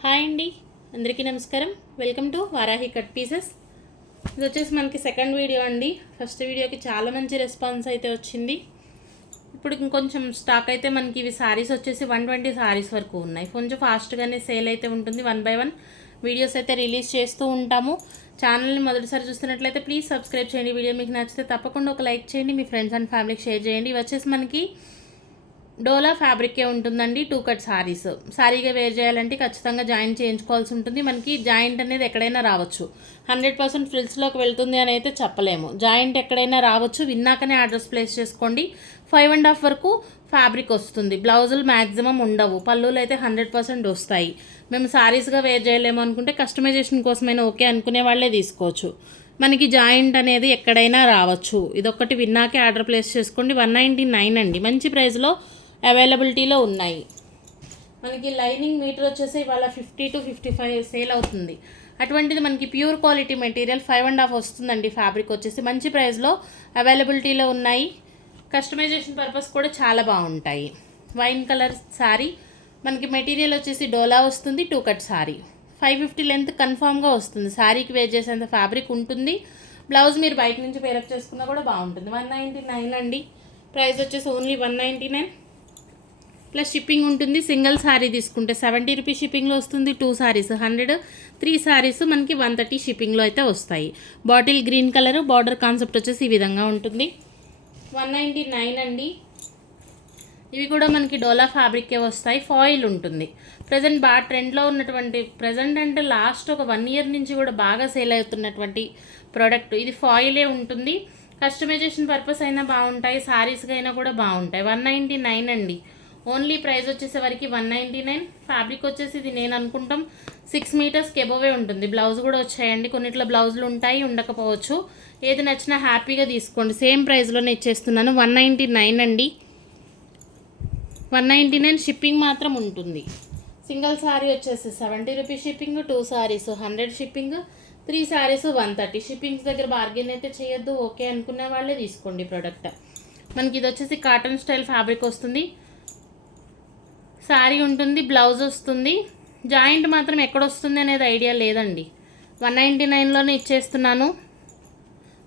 Hi అండి, అందరికీ నమస్కారం. Welcome to Varahi cut pieces. ఇది వచ్చేసి మనకి సెకండ్ వీడియో అండి. ఫస్ట్ వీడియోకి చాలా మంచి రెస్పాన్స్ అయితే వచ్చింది. ఇప్పుడు ఇంకొంచెం స్టాక్ అయితే మనకి ఇవి శారీస్ వచ్చేసి 120 శారీస్ వరకు ఉన్నాయి. కొంచెం ఫాస్ట్గానే సేల్ అయితే ఉంటుంది. 1 by 1 వీడియోస్ అయితే రిలీజ్ చేస్తూ ఉంటాము. ఛానల్ని మొదటిసారి చూస్తున్నట్లయితే ప్లీజ్ సబ్స్క్రైబ్ చేయండి. వీడియో మీకు నచ్చితే తప్పకుండా ఒక లైక్ చేయండి, మీ ఫ్రెండ్స్ అండ్ ఫ్యామిలీకి షేర్ చేయండి. ఇవి వచ్చేసి మనకి డోలా ఫ్యాబ్రికే ఉంటుందండి. 2 కట్ శారీస్. శారీగా వేర్ చేయాలంటే ఖచ్చితంగా జాయింట్ చేయించుకోవాల్సి ఉంటుంది. మనకి జాయింట్ అనేది ఎక్కడైనా రావచ్చు. 100% ఫ్రిల్స్లోకి వెళ్తుంది అని అయితే చెప్పలేము. జాయింట్ ఎక్కడైనా రావచ్చు. విన్నాకనే అడ్రస్ ప్లేస్ చేసుకోండి. 5.5 వరకు ఫ్యాబ్రిక్ వస్తుంది. బ్లౌజులు మ్యాక్సిమం ఉండవు. పళ్ళులు అయితే 100% వస్తాయి. మేము శారీస్గా వేర్ చేయలేము అనుకుంటే కస్టమైజేషన్ కోసమైనా ఓకే అనుకునే వాళ్ళే తీసుకోవచ్చు. మనకి జాయింట్ అనేది ఎక్కడైనా రావచ్చు. ఇదొక్కటి విన్నాకే ఆర్డర్ ప్లేస్ చేసుకోండి. 199 అండి. మంచి ప్రైస్లో అవైలబిలిటీలో ఉన్నాయి. మనకి లైనింగ్ మీటర్ వచ్చేసి ఇవాళ 50 to 55 సేల్ అవుతుంది. అటువంటిది మనకి ప్యూర్ క్వాలిటీ మెటీరియల్ 5.5 వస్తుందండి. ఫ్యాబ్రిక్ వచ్చేసి మంచి ప్రైస్లో అవైలబిలిటీలో ఉన్నాయి. కస్టమైజేషన్ పర్పస్ కూడా చాలా బాగుంటాయి. Wine colour sari. మనకి మెటీరియల్ వచ్చేసి డోలా వస్తుంది. 2 కట్ శారీ. 550 లెంత్ కన్ఫామ్గా వస్తుంది. శారీకి వేర్ చేసేంత ఫ్యాబ్రిక్ ఉంటుంది. బ్లౌజ్ మీరు బయట నుంచి పేరప్ చేసుకున్నా కూడా బాగుంటుంది. 199 అండి. ప్రైస్ వచ్చేసి ఓన్లీ 199 ప్లస్ షిప్పింగ్ ఉంటుంది. సింగిల్ శారీ తీసుకుంటే 70 రూపీస్ షిప్పింగ్లో వస్తుంది. 2 శారీస్ 100, 3 శారీస్ మనకి 130 షిప్పింగ్లో అయితే వస్తాయి. Bottle green colour border concept వచ్చేసి ఈ విధంగా ఉంటుంది. 199 అండి. ఇవి కూడా మనకి డోలా ఫ్యాబ్రిక్కే వస్తాయి. ఫాయిల్ ఉంటుంది. ప్రజెంట్ బాగా ట్రెండ్లో ఉన్నటువంటి, ప్రజెంట్ అంటే లాస్ట్ ఒక 1 year నుంచి కూడా బాగా సేల్ అవుతున్నటువంటి ప్రోడక్ట్ ఇది. ఫాయిలే ఉంటుంది. కస్టమైజేషన్ పర్పస్ అయినా బాగుంటాయి, శారీస్గా అయినా కూడా బాగుంటాయి. 199 అండి. ఓన్లీ ప్రైస్ వచ్చేసరికి 199. ఫ్యాబ్రిక్ వచ్చేసి ఇది నేను అనుకుంటాం 6 మీటర్స్కి ఎబోవే ఉంటుంది. బ్లౌజ్ కూడా వచ్చాయండి. కొన్నిట్లో బ్లౌజులు ఉంటాయి, ఉండకపోవచ్చు. ఏది నచ్చినా హ్యాపీగా తీసుకోండి. సేమ్ ప్రైస్లోనే ఇచ్చేస్తున్నాను. 199 అండి. 199 షిప్పింగ్ మాత్రం ఉంటుంది. సింగిల్ శారీ వచ్చేసి 70 rupees shipping, 2 saris 100 shipping, 3 saris 130 shippings. దగ్గర బార్గెన్ అయితే చేయొద్దు. ఓకే అనుకునే వాళ్ళే తీసుకోండి ప్రోడక్ట్. మనకి ఇది వచ్చేసి కాటన్ స్టైల్ ఫ్యాబ్రిక్ వస్తుంది. శారీ ఉంటుంది, బ్లౌజ్ వస్తుంది. జాయింట్ మాత్రం ఎక్కడ వస్తుంది అనేది ఐడియా లేదండి. 199లోనే ఇచ్చేస్తున్నాను.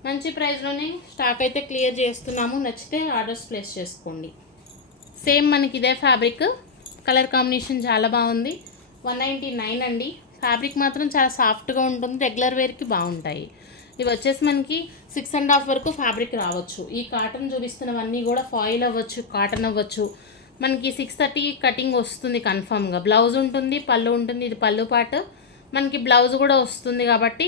మంచి ప్రైస్లోనే స్టాక్ అయితే క్లియర్ చేస్తున్నాము. నచ్చితే ఆర్డర్స్ ప్లేస్ చేసుకోండి. సేమ్ మనకి ఇదే ఫ్యాబ్రిక్, కలర్ కాంబినేషన్ చాలా బాగుంది. 199 అండి. ఫ్యాబ్రిక్ మాత్రం చాలా సాఫ్ట్గా ఉంటుంది. రెగ్యులర్ వేర్కి బాగుంటాయి. ఇవి వచ్చేసి మనకి 6.5 వరకు ఫ్యాబ్రిక్ రావచ్చు. ఈ కాటన్ చూపిస్తున్నవన్నీ కూడా ఫాయిల్ అవ్వచ్చు, కాటన్ అవ్వచ్చు. మనకి 630 కటింగ్ వస్తుంది కన్ఫామ్గా. బ్లౌజ్ ఉంటుంది, పళ్ళు ఉంటుంది. ఇది పళ్ళు పార్ట్. మనకి బ్లౌజ్ కూడా వస్తుంది కాబట్టి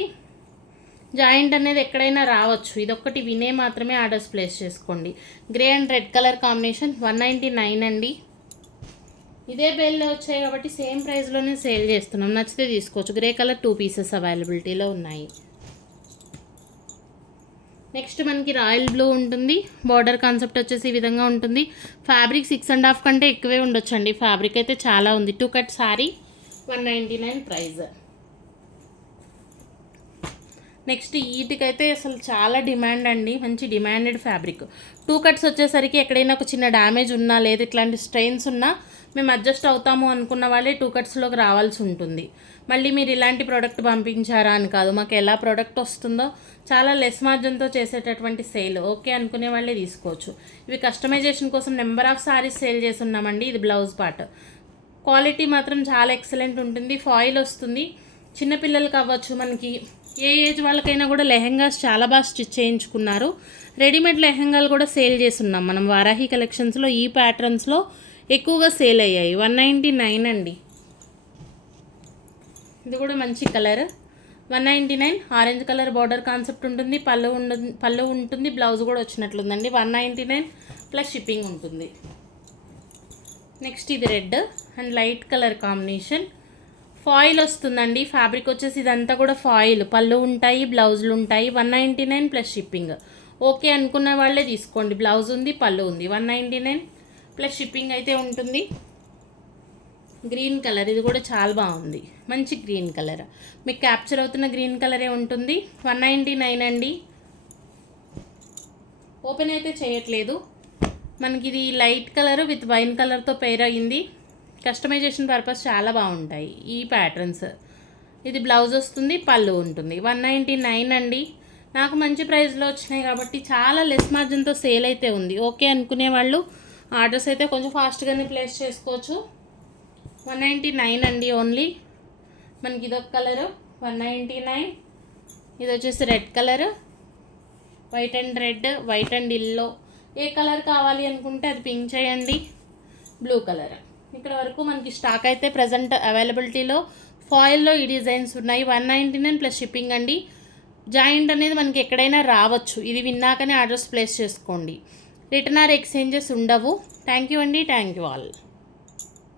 జాయింట్ అనేది ఎక్కడైనా రావచ్చు. ఇదొక్కటి వినే మాత్రమే ఆర్డర్స్ ప్లేస్ చేసుకోండి. Grey and red colour combination. 199 అండి. ఇదే బేల్లో వచ్చాయి కాబట్టి సేమ్ ప్రైస్లోనే సేల్ చేస్తున్నాం. నచ్చితే తీసుకోవచ్చు. గ్రే కలర్ 2 పీసెస్ అవైలబిలిటీలో ఉన్నాయి. నెక్స్ట్ మనకి రాయల్ బ్లూ ఉంటుంది. బార్డర్ కాన్సెప్ట్ వచ్చేసి ఈ విధంగా ఉంటుంది. ఫ్యాబ్రిక్ 6.5 కంటే ఎక్కువే ఉండొచ్చండి. ఫ్యాబ్రిక్ అయితే చాలా ఉంది. 2 కట్ శారీ 199 ప్రైస్. నెక్స్ట్ వీటికైతే అసలు చాలా డిమాండ్ అండి. మంచి డిమాండెడ్ ఫ్యాబ్రిక్. 2 కట్స్ వచ్చేసరికి ఎక్కడైనా ఒక చిన్న డ్యామేజ్ ఉన్నా, లేదా ఇట్లాంటి స్ట్రెయిన్స్ ఉన్నా మేము అడ్జస్ట్ అవుతాము అనుకున్న వాళ్ళే 2 కట్స్లోకి రావాల్సి ఉంటుంది. మళ్ళీ మీరు ఇలాంటి ప్రోడక్ట్ పంపించారా అని కాదు, మాకు ఎలా ప్రోడక్ట్ వస్తుందో చాలా లెస్ మార్జిన్తో చేసేటటువంటి సేల్. ఓకే అనుకునే వాళ్ళే తీసుకోవచ్చు. ఇవి కస్టమైజేషన్ కోసం నెంబర్ ఆఫ్ సారీస్ సేల్ చేస్తున్నామండి. ఇది బ్లౌజ్ పార్ట్. క్వాలిటీ మాత్రం చాలా ఎక్సలెంట్ ఉంటుంది. ఫాయిల్ వస్తుంది. చిన్నపిల్లలకి అవ్వచ్చు, మనకి ఏ ఏజ్ వాళ్ళకైనా కూడా లెహెంగాస్ చాలా బాగా స్టిచ్ చేయించుకున్నారు. రెడీమేడ్ లెహెంగాలు కూడా సేల్ చేస్తున్నాం మనం. వారాహి కలెక్షన్స్లో ఈ ప్యాటర్న్స్లో ఎక్కువగా సేల్ అయ్యాయి. 199 అండి. ఇది కూడా మంచి colour. 199. Orange colour border concept ఉంటుంది. పళ్ళు ఉంటుంది. బ్లౌజ్ కూడా వచ్చినట్లుందండి. 199 ప్లస్ షిప్పింగ్ ఉంటుంది. నెక్స్ట్ ఇది red and light colour combination. Foil వస్తుందండి. ఫ్యాబ్రిక్ వచ్చేసి ఇదంతా కూడా ఫాయిల్. పళ్ళు ఉంటాయి, బ్లౌజులు ఉంటాయి. 199 ప్లస్ షిప్పింగ్. ఓకే అనుకున్న వాళ్ళే తీసుకోండి. బ్లౌజ్ ఉంది, పళ్ళు ఉంది. 199 ప్లస్ షిప్పింగ్ అయితే ఉంటుంది. Green colour. ఇది కూడా చాలా బాగుంది. మంచి గ్రీన్ కలర్. మీకు క్యాప్చర్ అవుతున్న గ్రీన్ కలరే ఉంటుంది. 199 అండి. ఓపెన్ అయితే చేయట్లేదు. మనకి ఇది లైట్ కలర్ విత్ వైన్ కలర్తో పేర్ అయ్యింది. కస్టమైజేషన్ పర్పస్ చాలా బాగుంటాయి ఈ ప్యాటర్న్స్. ఇది బ్లౌజ్ వస్తుంది, పళ్ళు ఉంటుంది. 199 అండి. నాకు మంచి ప్రైస్లో వచ్చినాయి కాబట్టి చాలా లెస్ మార్జిన్తో సేల్ అయితే ఉంది. ఓకే అనుకునే వాళ్ళు ఆర్డర్స్ అయితే కొంచెం ఫాస్ట్గానే ప్లేస్ చేసుకోవచ్చు. 199 అండి ఓన్లీ. మనకి ఇదొక కలరు 199. ఇది వచ్చేసి red colour, white and red, white and yellow. ఏ కలర్ కావాలి అనుకుంటే అది పింక్ చేయండి. Blue colour. ఇక్కడ వరకు మనకి స్టాక్ అయితే ప్రజెంట్ అవైలబిలిటీలో ఫాయిల్లో ఈ డిజైన్స్ ఉన్నాయి. 199 ప్లస్ షిప్పింగ్ అండి. జాయింట్ అనేది మనకి ఎక్కడైనా రావచ్చు. ఇది విన్నాకనే ఆర్డర్స్ ప్లేస్ చేసుకోండి. రిటర్న్ ఆర్ ఎక్స్చేంజెస్ ఉండవు. థ్యాంక్ యూ అండి. Thank you all.